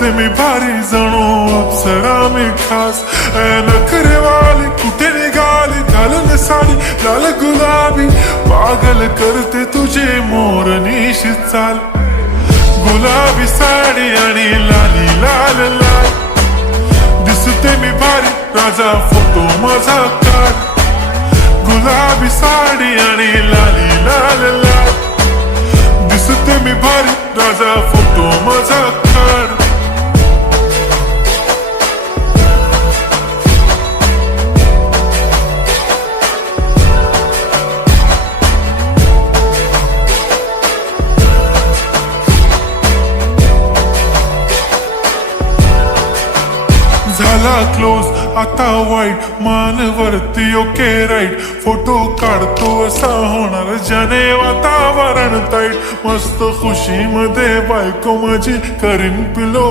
दिसते मी भारी जणू अप्सरा मी खास. नखरे वाली कुठे निघाली घालून साडी लाल गुलाबी, पागल करते तुझे मोरनीश चाल. गुलाबी साडी आणि लाली लाल लाल, दिसते मी भारी राजा फोटो माझा काढ. गुलाबी साडी आणि लाली लाल लाल, दिसते मी भारी राजा फोटो माझा काढ. झाला क्लोज आता वाईट, मानवरती ओके राईट. फोटो काढतो असा होणार ज्याने वातावरण ताईट. मस्त खुशी मध्ये बायको माझी करीन पिलो.